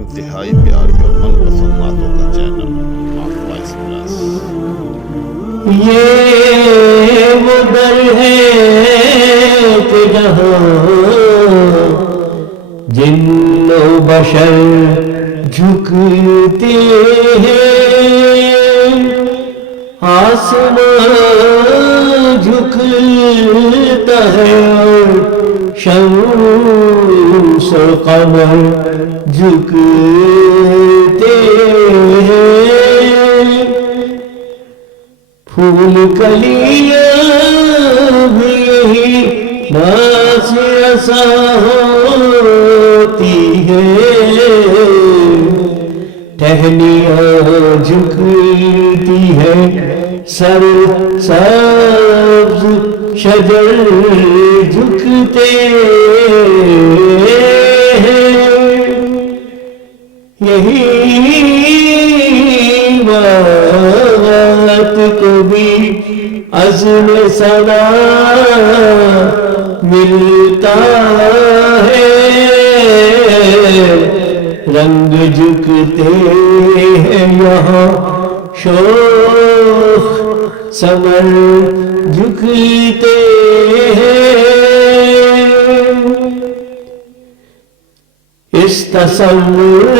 انتہائی پیاری اور من پسند باتوں کا چینل آف وائس پلس۔ یہ وہ در ہے کہ جہاں جن و بشر جھکتے ہیں، آسمان جھکتا ہے اور شمس و قمر جھکتے ہیں، پھول کلیاں بھی یہی ناز رسا ہوتی ہے، ٹہنیاں جھکتی ہے، سر سبز شجر جھکتے ہیں، یہی بات کو بھی عزم سنا ملتا ہے، رنگ جھکتے ہیں یہاں شوخ ثمر جھکتے ہیں، اس تصور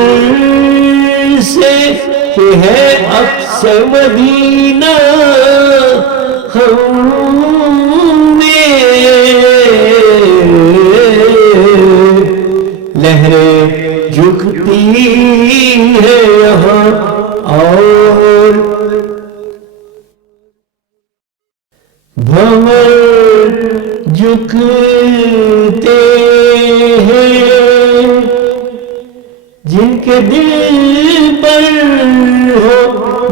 سے کہ ہے عکس مدینہ ہم میں، لہریں جھکتی ہے یہاں اور بھنور جھکتے ہیں، جن کے دل پر ہو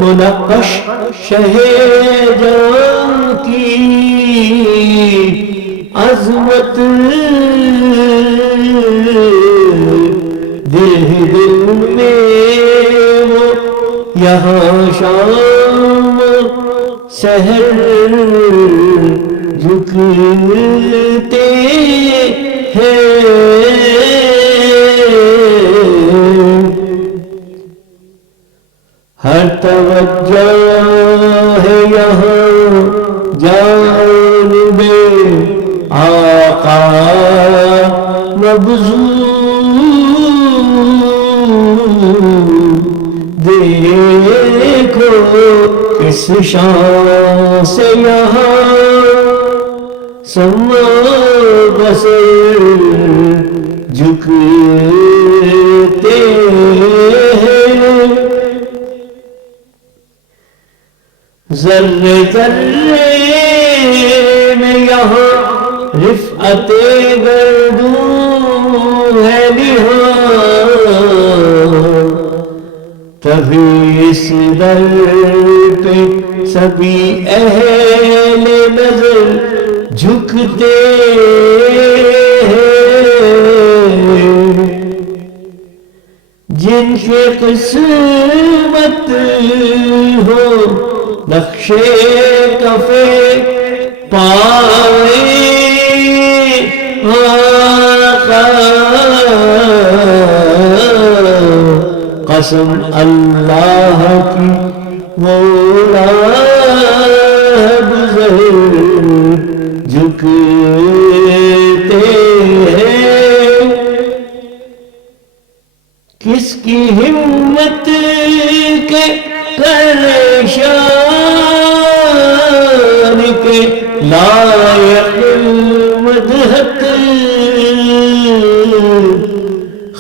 منقش شہ جاں کی عظمت، دل میں وہ یہاں شام سحر جھکتے ہیں، ہر توجہ ہے یہاں جانب آقا مبذول، دیکھو کس شان سے یہاں سما بسر جھکتے ہیں، ذرے ذرے میں یہاں رفعت گردوں ہے نہاں، تبھی اس در پہ سبھی اہل نظر جھکتے ہیں، جن کی قسمت ہو نقشے کفے پائے آقا، قسم اللہ کی وہ گزر جھکتے ہیں، کس کی ہمت کے پریشان کے لائق مدحت،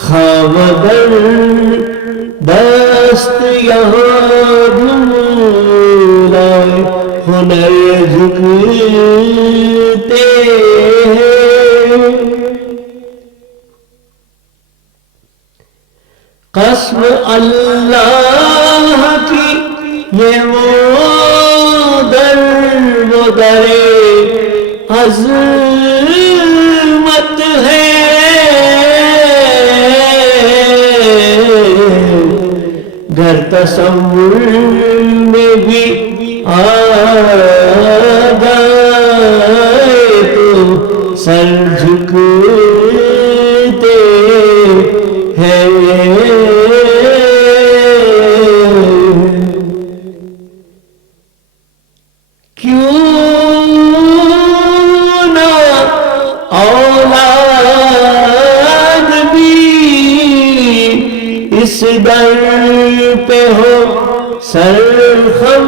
خاودر دست یہاں دھولائے ہنر جھکتے ہیں، قسم اللہ کی یہ وہ در عظمت ہے، گر تصور میں بھی آ گئے تو سر جھکتے ہیں، جس در پہ ہو سرخم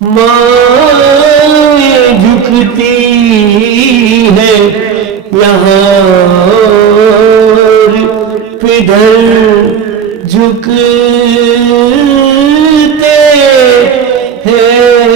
مائیں جھکتی ہے یہاں اور پدھر جھکتے ہیں